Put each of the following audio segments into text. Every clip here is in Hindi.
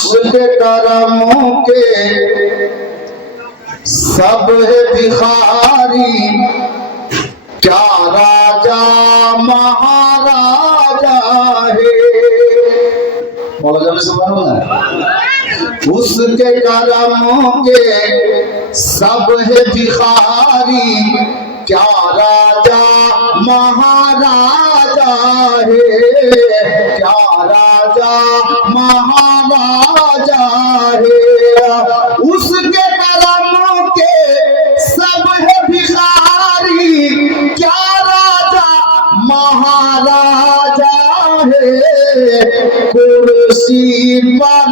उसके करमों के सब है भिखारी, क्या राजा महाराजा है। बोला जाए सुभान अल्लाह। उसके करमों के सब है भिखारी, क्या राजा महाराजा है, क्या राजा महाराजा है। उसके करमों के सब है भिखारी, क्या राजा महाराजा है। कुर्सी पर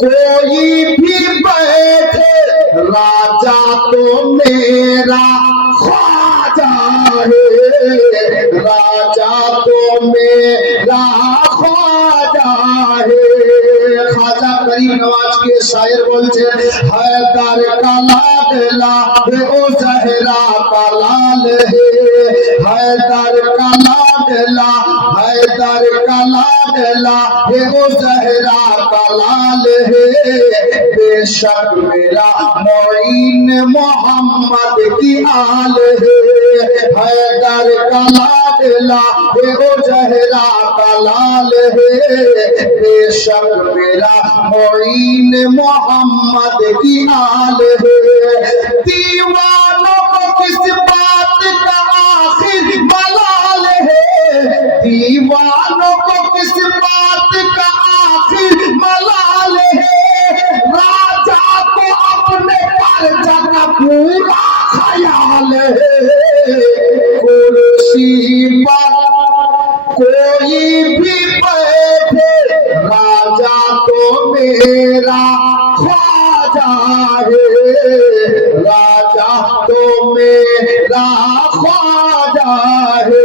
कोई भी बैठे, राजा तो मेरा ख्वाजा है, राजा तो मेरा ख्वाजा है। ख्वाजा गरीब नवाज के शायर बोलते हैदर का लाडला है ओ जहरा का लाल है, हैदर का लाडला, हैदर का लाडला है ओ जहरा का लाल है। बेशक मेरा मोइन मोहम्मद की आल है, हैदर का लाडला है ओ जहरा का लाल है। बेशक मेरा मोइन मोहम्मद की आल है। दीवानों को किस बात का आखिर मलाल है, दीवानों को किस बात का आखिर मलाल है। राजा को अपने प्रजा का पूरा ख्याल है। कुर्सी पर कोई भी बैठे, राजा तो मेरा ख्वाजा है, राजा तो मेरा ख्वाजा है।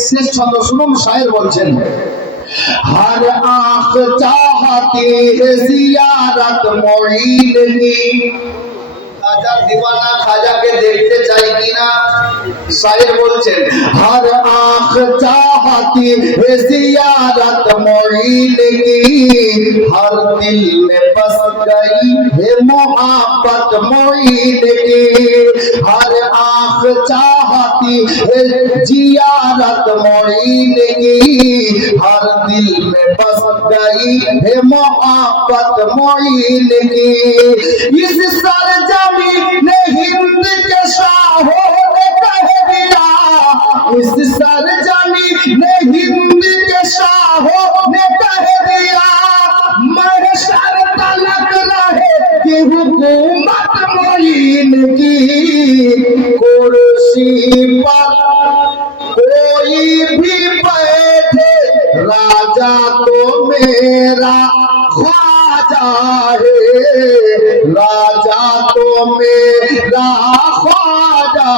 শেষ ছন্দ শুনুন, শায়ের বলছেন हर आँख चाहती है जियारत मोइन की। खाजा दीवाना खाजा के देखते चाहे कि ना। शायर बोलছেন हर आँख चाहती है जियारत मोइन की, हर दिल में बस गई है मोहब्बत मोइन की। हर आँख चाहती है जियारत मोइन की, हर दिल में बस गई है मोहब्बत मोइन की। इस सरजमी ने हिंद के शाहों ने कह दिया, इस सरजमी ने हिंद के शाहों ने कह दिया, महशर तलक रहे कि हुकूमत मोइन की। कुर्सी पर कोई भी बैठे, राजा तो मेरा ख्वाजा है, राजा तो मेरा ख्वाजा